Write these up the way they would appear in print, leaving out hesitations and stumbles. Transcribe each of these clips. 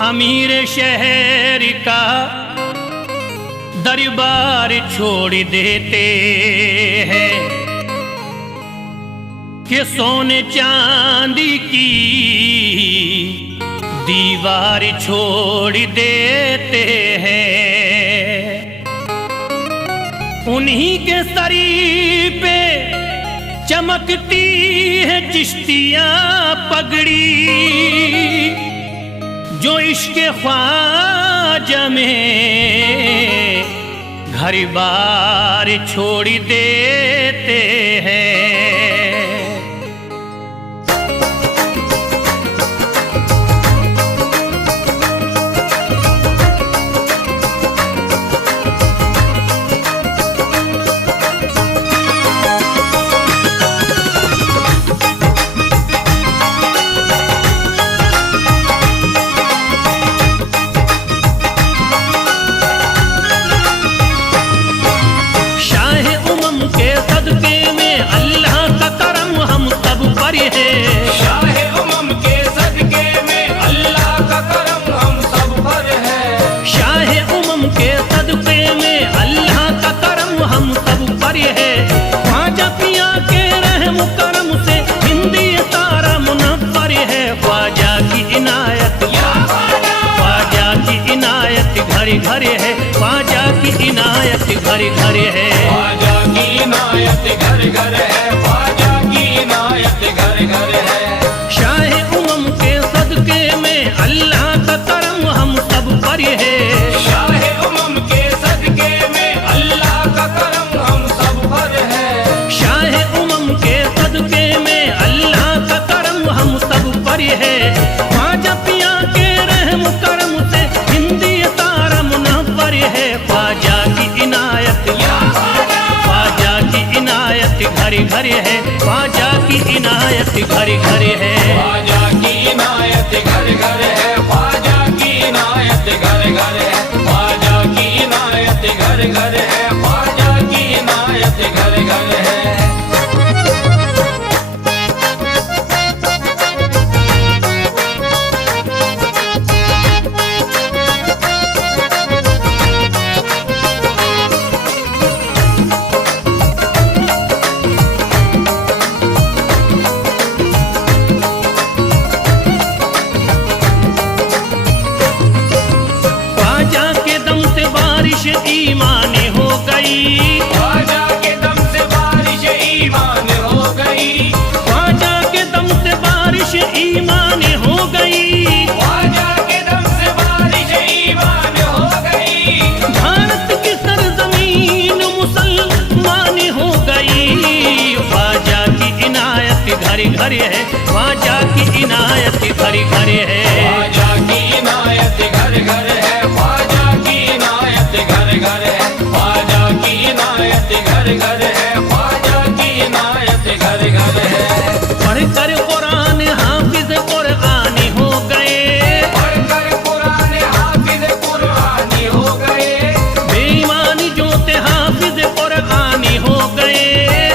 अमीर शहर का दरबार छोड़ देते हैं कि सोने चांदी की दीवार छोड़ देते हैं। उन्हीं के सरी पे चमकती है चिश्तियां पगड़ी, जो इश्क ख्वाजा में घर बार छोड़ देते हैं। घर घर है ख्वाजा की इनायत, घर घर है ख्वाजा की इनायत, घर घर है ख्वाजा की इनायत, घर घर है। शाह उमम के सदके में अल्लाह का करम हम सब पर है। शाह उमम के सदके में अल्लाह का करम हम सब पर है। शाह उमम के सदके में अल्लाह का करम हम सब पर है। ख्वाजा पिया के रहम करम से हिंदी तारा मुनव्वर है। ख्वाजा की इनायत, ख्वाजा की इनायत घर घर है। ख्वाजा की इनायत घर घर है। ख्वाजा की इनायत घर घर है। ख्वाजा की इनायत घर घर है। ख्वाजा की इनायत घर घर है। ख्वाजा की इनायत घर घर है। ईमान हो गई, ख्वाजा के दम से बारिश ईमान हो गई। ख्वाजा के दम से बारिश ईमान हो गई। ख्वाजा के दम से बारिश ईमान हो गई। भारत की सरजमीन मुसलमान हो गई। ख्वाजा की इनायत घर घर है। ख्वाजा की इनायत घर घर है। ख्वाजा की इनायत घर घर है। ख्वाजा की इनायत घर घर है। ख्वाजा की इनायत घर घर है। ख्वाजा की इनायत घर घर है। पढ़कर कुरान हाफिज कुरानी हो गए। पढ़कर कुरान हाफिज कुरानी हो गए। बेईमानी जो थे हाफिज कुरानी हो गए।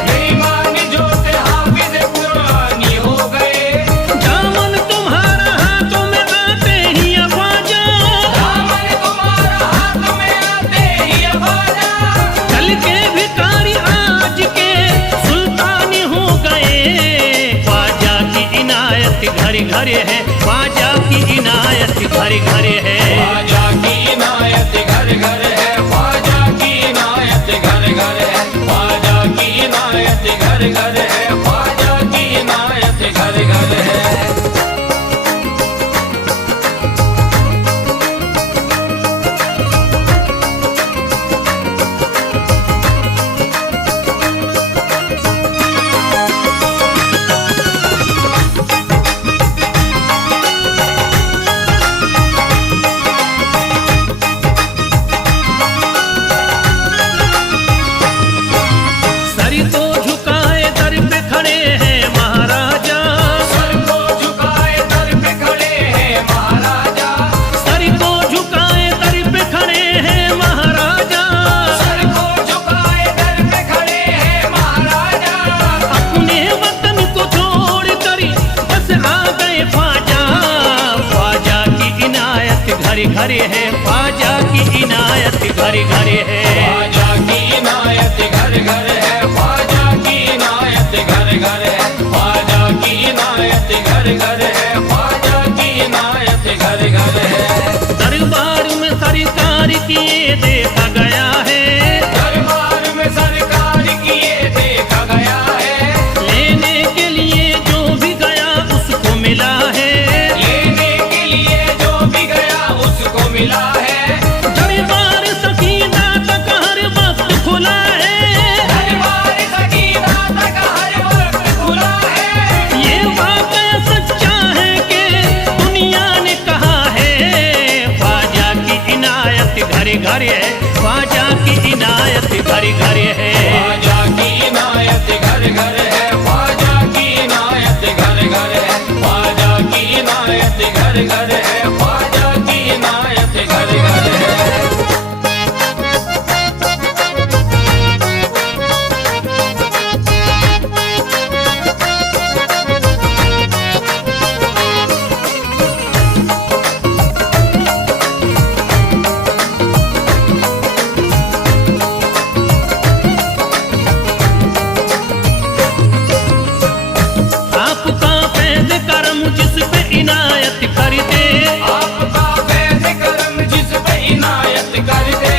बेईमानी जो थे हाफिज कुरानी हो गए। दामन तुम्हारा हाथों में आते ही ख्वाजा, दामन तुम्हारा हाथ में आते ही ख्वाजा। कल के भिखारी आज के सुल्तान हो गए। ख्वाजा की इनायत घर घर है। ख्वाजा की इनायत घर घर है। ख्वाजा की इनायत घर घर है। ख्वाजा की इनायत घर घर है। ख्वाजा की इनायत घर घर है। ख्वाजा की इनायत घर घर है। घर है, ख्वाजा की इनायत घर घर है। ख्वाजा की इनायत घर घर है, ख्वाजा की इनायत घर घर है, ख्वाजा की इनायत घर घर है, ख्वाजा की इनायत घर घर है। दरबार में सरकार किए देखा गया है, दरबार में सरकार किए देखा गया है, लेने के लिए जो भी गया उसको मिला है, लेने के लिए जो भी गया उसको मिला है। दरबार सकीना तक हर वक्त खुला है, दरबार सकीना तक हर वक्त खुला है। ये वाकया सच्चा है कि दुनिया ने कहा है, ख्वाजा की इनायत घर घर है, ख्वाजा की इनायत घर घर है। ख्वाजा की इनायत घर घर है, ख्वाजा की इनायत घर घर है, ख्वाजा की इनायत घर घर है, ख्वाजा की इनायत घर घर है। आपका फैज़ करम जिस पे इनायत कर दे, आपका फैज़ करम जिस पे इनायत कर दे,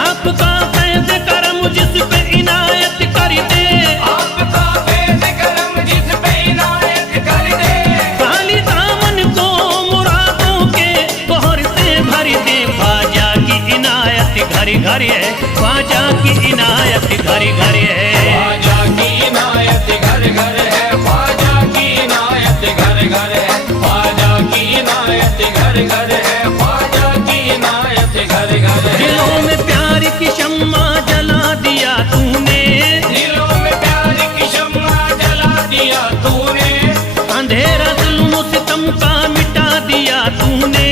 आपका फैज़ करम जिस पे इनायत कर दे, आपका फैज़ करम जिस पे इनायत कर दे। खाली दामन को मुरादों के बहर से भर दे, ख्वाजा की इनायत घर घर है, ख्वाजा की इनायत घर घर है। ख्वाजा की इनायत घर घर है, ख्वाजा की इनायत घर घर है, ख्वाजा की इनायत घर घर है, ख्वाजा की इनायत घर घर है। दिलों में प्यार की शम्मा जला दिया तूने, दिलों में प्यार की शम्मा जला दिया तूने, अंधेरा जुल्म सितम का मिटा दिया तूने,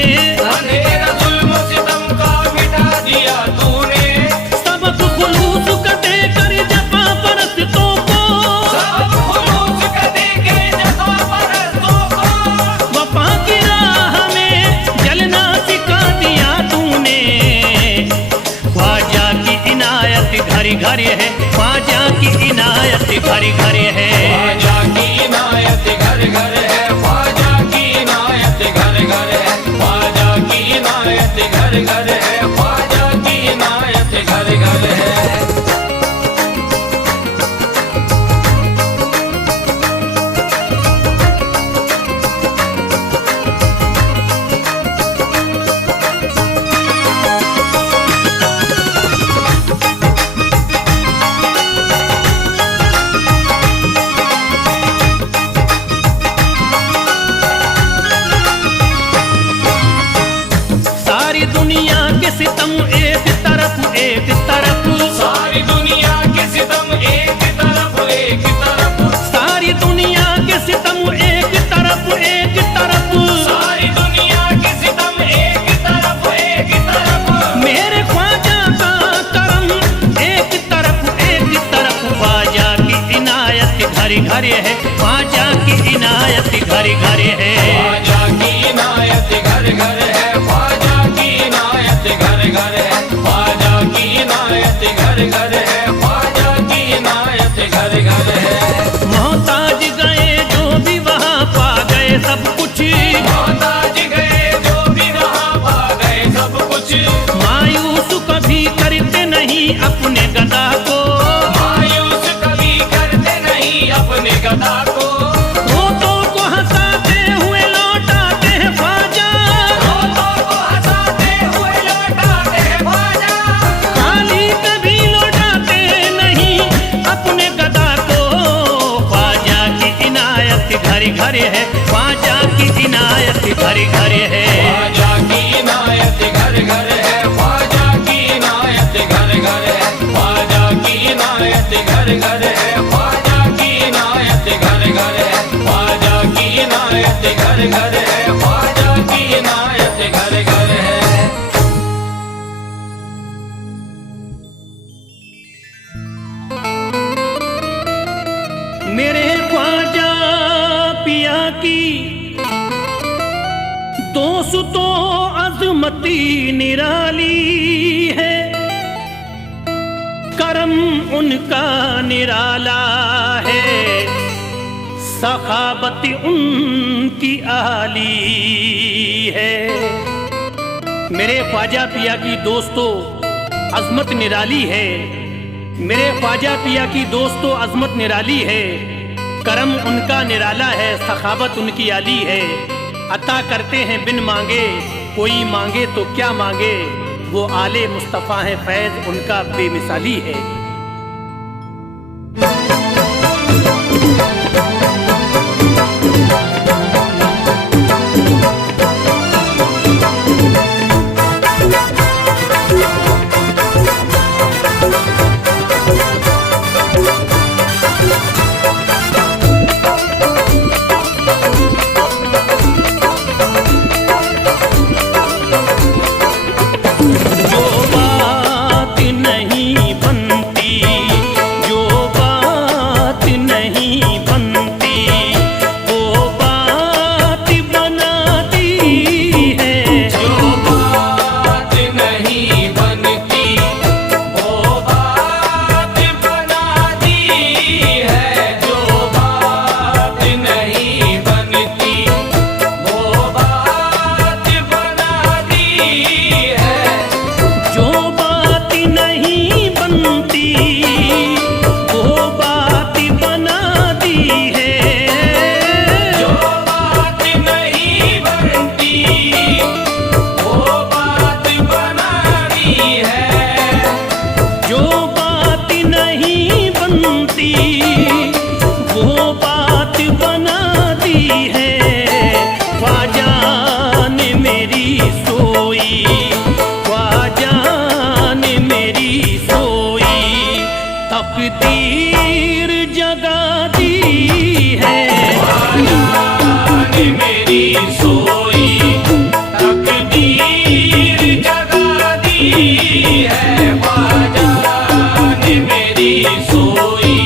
अंधेरा जुल्म सितम का मिटा दिया तूने, सबक खुलूस का देकर जफा परस्तों को, सब खुलूस का देके जफ़ा परस्तों को, वफा की राह में जलना सिखा दिया तूने। ख्वाजा की इनायत घर घर है, ख्वाजा की इनायत घर घर है। ख्वाजा की इनायत घर घर है, ख्वाजा की इनायत घर घर है, ख्वाजा की इनायत घर घर है, ख्वाजा की इनायत घर घर है। सारी दुनिया के सितम एक तरफ एक तरफ, सारी दुनिया के सितम एक तरफ एक तरफ, सारी दुनिया के सितम एक तरफ एक तरफ, सारी दुनिया के सितम एक तरफ एक तरफ। मेरे ख्वाजा का करम एक तरफ, ख्वाजा की इनायत घर घर है, ख्वाजा की इनायत घर घर है। ख्वाजा की इनायत घर घर है, ख्वाजा की इनायत घर घर है, ख्वाजा की इनायत घर घर है, ख्वाजा की इनायत घर घर है। मोहताज गए जो भी वहाँ पा गए सब कुछ, मोहताज गए जो भी वहाँ पा गए सब कुछ, मायूस कभी करते नहीं अपने गदा को, मायूस कभी करते नहीं अपने गदा को, रोतों को हंसाते हुए लौटाते हैं ख्वाजा, रोतों को हंसाते हुए लौटाते हैं ख्वाजा, खाली कभी लौटाते नहीं अपने गदा को। ख्वाजा की इनायत घर घर है, ख्वाजा की इनायत घर घर है। ख्वाजा की इनायत घर घर है, ख्वाजा की इनायत घर घर है, ख्वाजा की इनायत घर घर है, ख्वाजा की इनायत घर घर है, ख्वाजा की इनायत घर घर है, ख्वाजा की इनायत घर घर है। मेरे ख्वाजा पिया की दोस्तों अज़मत अजमती निराली है, करम उनका निराला है, सखावत उनकी आली है। मेरे ख्वाजा पिया की दोस्तों अजमत निराली है, मेरे ख्वाजा पिया की दोस्तों अजमत निराली है, करम उनका निराला है, सखावत उनकी आली है। अता करते हैं बिन मांगे, कोई मांगे तो क्या मांगे, वो आले मुस्तफ़ा है, फैज़ उनका बेमिसाली है। तकदीर जगा दी है, ख्वाजा ने मेरी सोई, तकदीर जगा दी है। ख्वाजा ने मेरी सोई,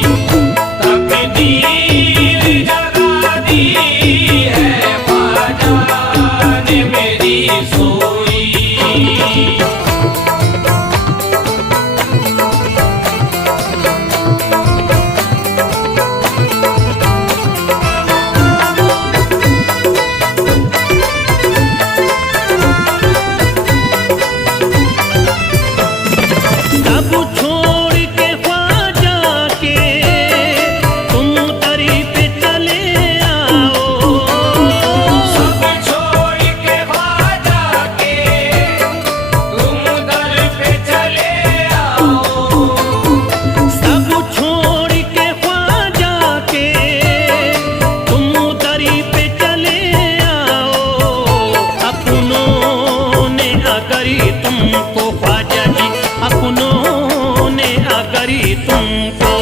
तकदीर जगा दी है। ख्वाजा ने मेरी सोई। तुमको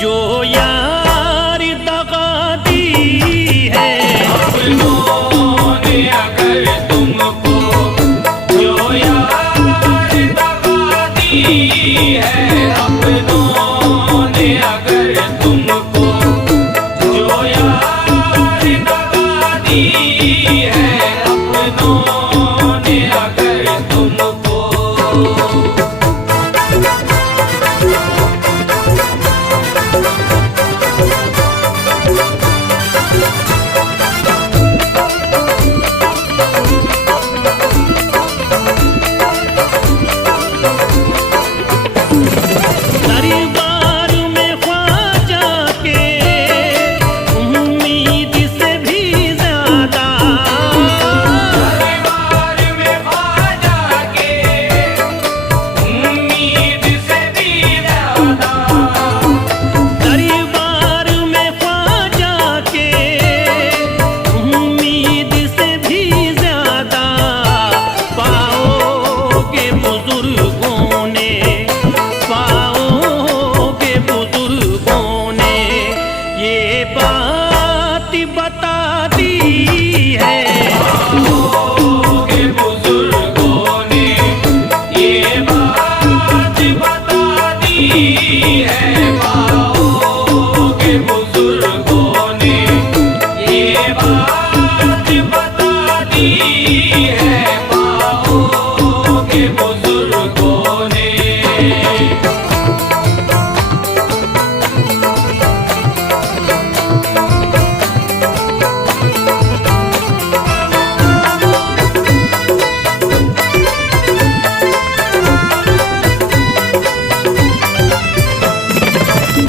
जो यार दगा दी है, अपनों ने अगर तुमको जो यार दगा दी है, अपनों ने अगर तुमको जो यार दगा दी है, अपनों ने अगर तुमको। दरबार में ख्वाजा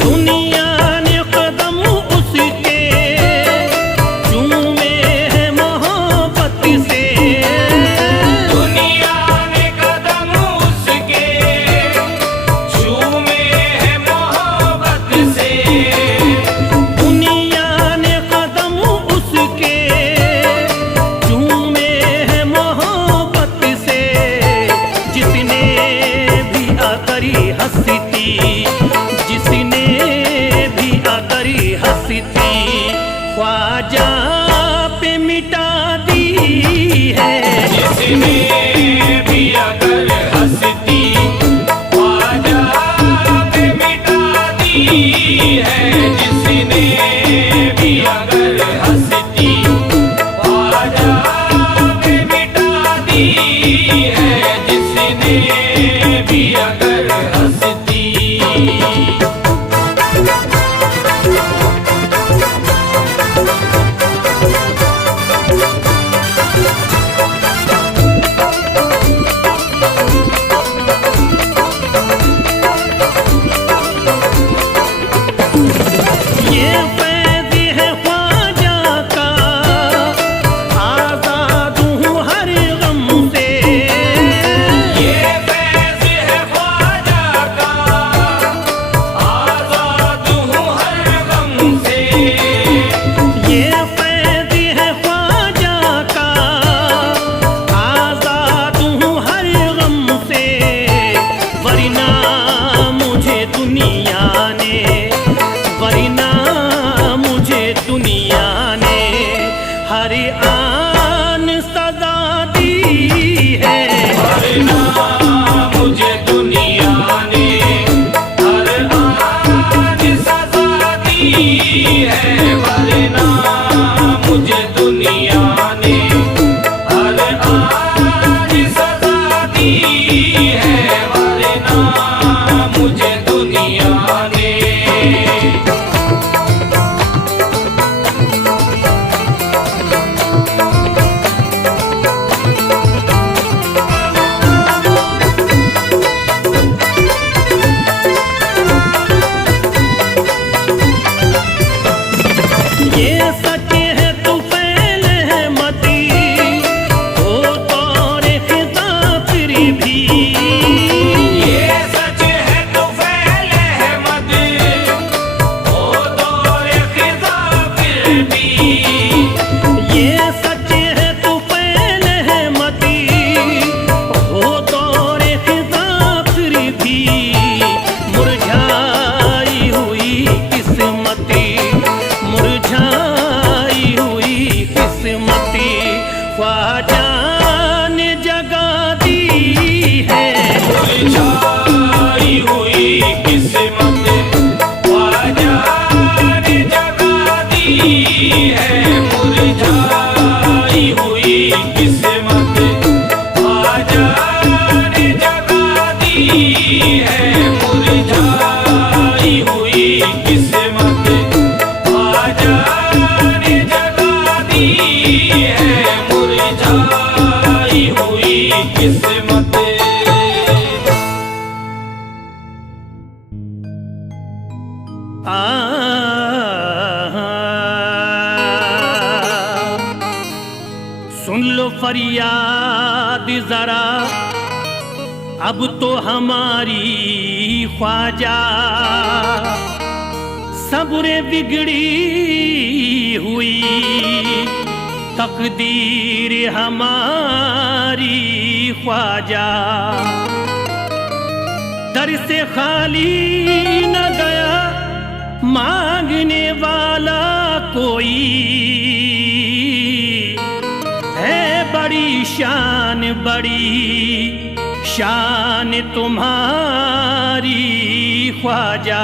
दुनिया ने कदम उसके चूमे है मोहब्बत से। दुनिया ने कदम उसके चूमे है मोहब्बत से। दुनिया ने कदम उसके चूमे है मोहब्बत से। जिसने भी आकरी हंसती, जिसने भी आकरी हंसती ख्वाजा पे मिटा दी है। जिसने भी अगर हंसती ख्वाजा पे मिटा दी है। जिसने भी अगर हंसती ख्वाजा पे मिटा दी है। जिसने भी अगर हंसती। ये फैज़ है ख्वाजा का, आज़ाद हूँ हर गम से। ये फैज़ है ख्वाजा का, आज़ाद हूँ हर गम से। ये फैज़ है ख्वाजा का, आज़ाद हूँ हर गम से। वरना मुझे दुनिया ने, वरना मुझे दुनिया ने हर आन सजा दी है। वरना मुझे दुनिया ने हर आन सजा दी है। वरना मुझे दुनिया ने हर आन सजा दी है। वरना मुझे दुनिया ने। ये सच है तू फैल है मती, हो तोरे खिज़ा फिर भी। ये सच है तो फैल है मत, हो दौरे खिज़ा फिर भी। ये सच है तू फैल है मती, हो तोरे खिज़ा फिर भी। मुरझाई हुई किस्मती, मुरझाई हुई किस्मती ख्वाजा ने जगा दी है। मुरझाई हुई किस्मत ख्वाजा ने जगा दी है। मुरझाई हुई किस्मत ख्वाजा ने जगा दी है। मुरझाई हुई किस्मत ख्वाजा ने जगा दी है। मुरझाई हुई किस्मत। सुन लो फरियाद जरा अब तो हमारी ख्वाजा। सब्र बिगड़ी हुई तकदीर हमारी ख्वाजा। दर से खाली न गया मांगने वाला कोई। है बड़ी शान तुम्हारी ख्वाजा।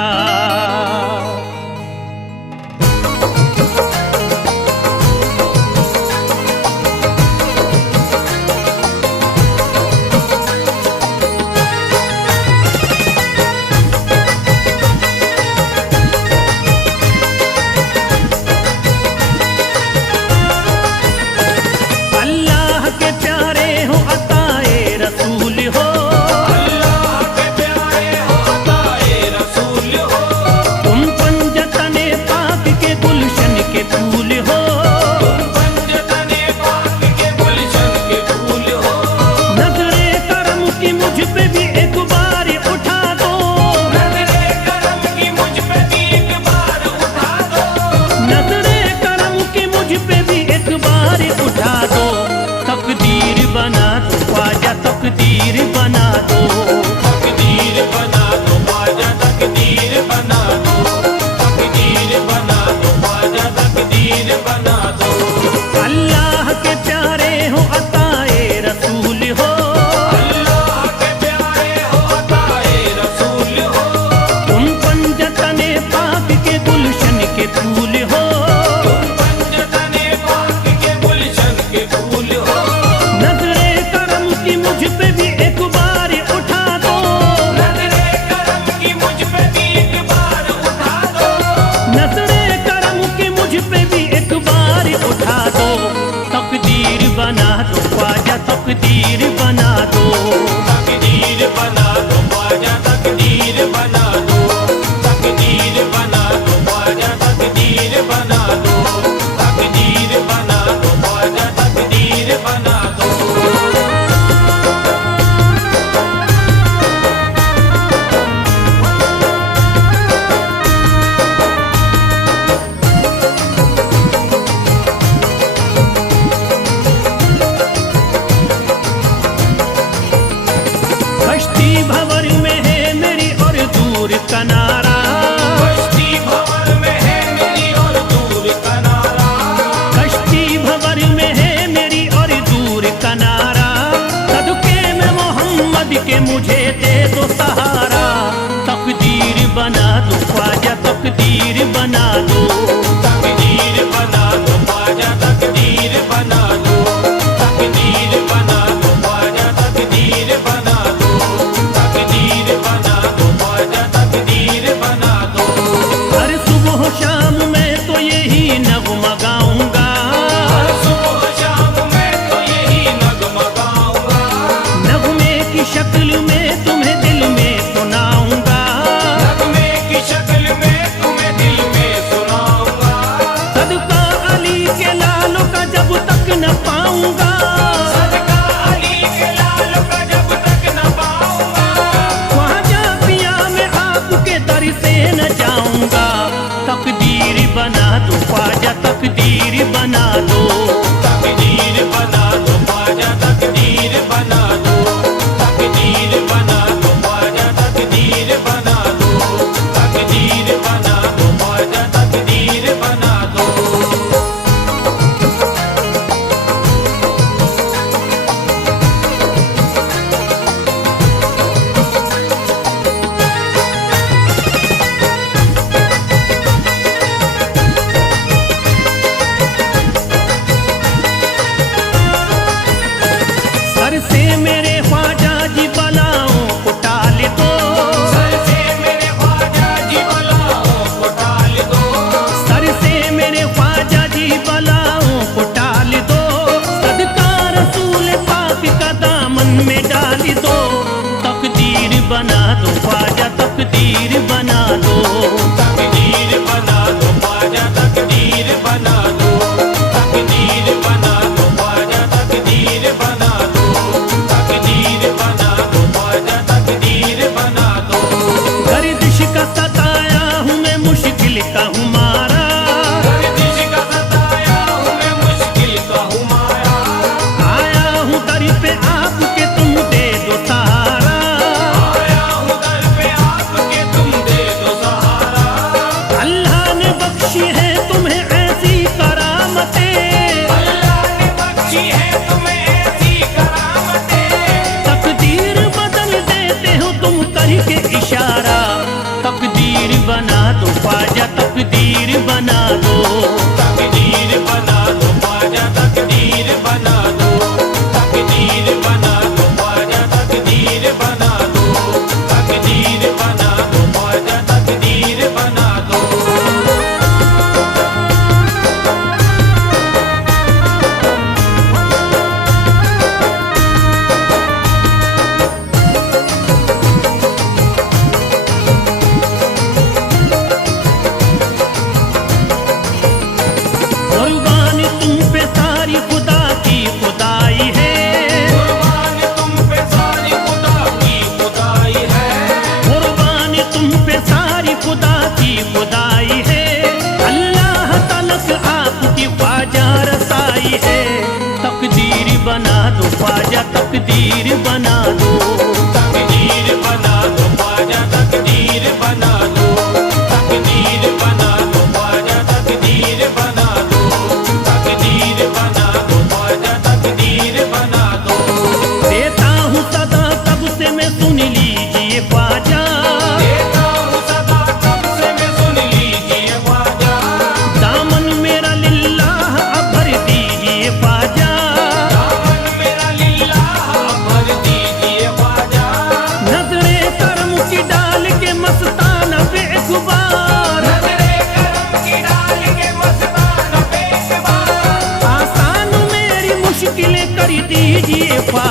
तकदीर बना दो। तकदीर बना दो ख्वाजा, तकदीर बना दो, तकदीर बना दो ख्वाजा, तकदीर बना दो, तकदीर बना दो ख्वाजा, तकदीर बना दो। कश्ती भंवर में है मेरी और दूर किनारा, कश्ती भंवर में है मेरी और दूर किनारा, कश्ती भंवर में है मेरी और दूर किनारा। सदके में मोहम्मद के मुझे दे दो सहारा, तकदीर बना दो ख्वाजा, तकदीर बना दो। तकदीर बना दो ख्वाजा, तकदीर बना दो, तकदीर बना दो ख्वाजा, तकदीर बना दो, तकदीर बना दो ख्वाजा, तकदीर बना दो। हर सुबह शाम मैं तो यही नगमा गाऊंगा, हर सुबह शाम मैं तो यही नगमा गाऊंगा, नगमे की शक्ल में तुम्हें दिल में सुनाऊंगा, नगमे की शक्ल में तुम्हें दिल में सुनाऊंगा। सदका अली के लालों का जब तक न पाऊंगा, सदका अली के लाल का जब तक न पाऊंगा, ख्वाजा पिया मैं आपके दर से न जाऊंगा। तकदीर बना दो ख्वाजा, तकदीर बना दो। तकदीर बना दो ख्वाजा, तकदीर बना दो, तकदीर बना दो ख्वाजा, तकदीर बना दो, तकदीर बना दो ख्वाजा, तकदीर बना दो। सर से मेरे ख्वाजा जी बलाओं को टाल दो, सर से मेरे ख्वाजा जी बलाओं को टाल दो, सर से मेरे ख्वाजा जी बलाओं को टाल दो। सदका रसूल पाक का दामन में डाल दो, तकदीर बना दो ख्वाजा, तकदीर बना दो। तकदीर बना दो ख्वाजा, तकदीर बना दो, तकदीर बना दो ख्वाजा, तकदीर बना दो, तकदीर बना दो ख्वाजा, तकदीर बना दो। गर्दिश का सताया हूँ मैं, मुश्किल का हूँ मारा, गर्दिश का सताया हूँ मैं, मुश्किल का हूँ मारा, आया हूँ दर पे आपके तुम दे दो सहारा। आया हूँ दर पे आपके तुम दे दो सहारा। अल्लाह ने बख्शी है तुम्हें ऐसी करामतें, अल्लाह ने बख्शी है तुम्हें ऐसी करामतें, तकदीर बदल देते हो तुम करके इशारा। तकदीर बना दो ख्वाजा, तकदीर बना दो। तकदीर बना दो ख्वाजा, तकदीर बना दो, तकदीर बना दो ख्वाजा, तकदीर बना दो, तकदीर बना दो ख्वाजा, तकदीर बना दो। कुर्बान तुम पे सारी खुदा की खुदाई है, कुर्बान तुम पे सारी खुदा की खुदाई है, कुर्बान तुम पे सारी खुदा की खुदाई है। अल्लाह तलक आपकी ख्वाजा रसाई है, तकदीर बना दो ख्वाजा, तकदीर बना दो। तकदीर बना दो ख्वाजा, तकदीर बना दो, तकदीर बना दो ख्वाजा, तकदीर बना दो, तकदीर बना दो ख्वाजा, तकदीर बना दो। देता हूँ सदा तब से मैं सुन लीजिए ख्वाजा, देता हूँ सदा तब से मैं सुन लीजिए ख्वाजा, दामन मेरा लिल्लाह अब भर दीजिए ख्वाजा। दामन मेरा लिल्लाह भर दीजिए ख्वाजा, नजरे करम की डाल के मस्ताना बेखुबार, नजरे करम की डाल के मस्ताना बेखुबार, आसान मेरी मुश्किलें कर दीजिए ख्वाजा।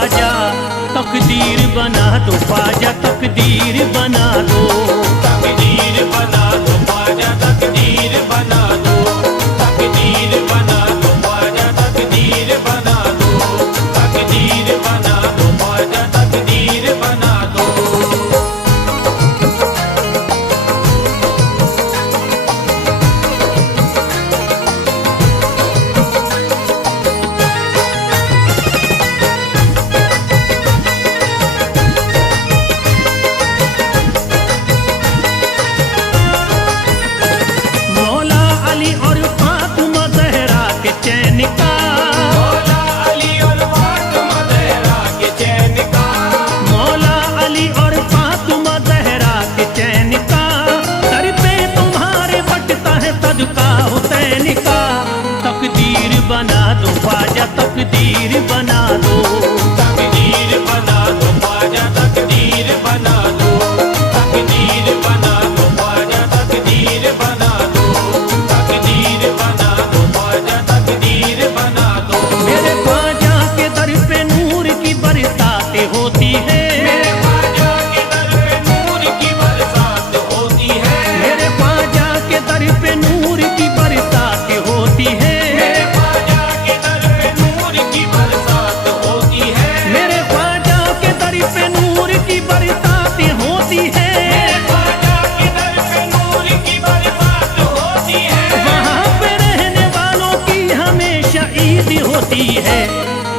होती है।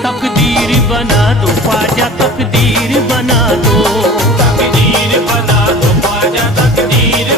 तकदीर बना दो ख्वाजा, तकदीर बना दो, तकदीर बना दो ख्वाजा, तकदीर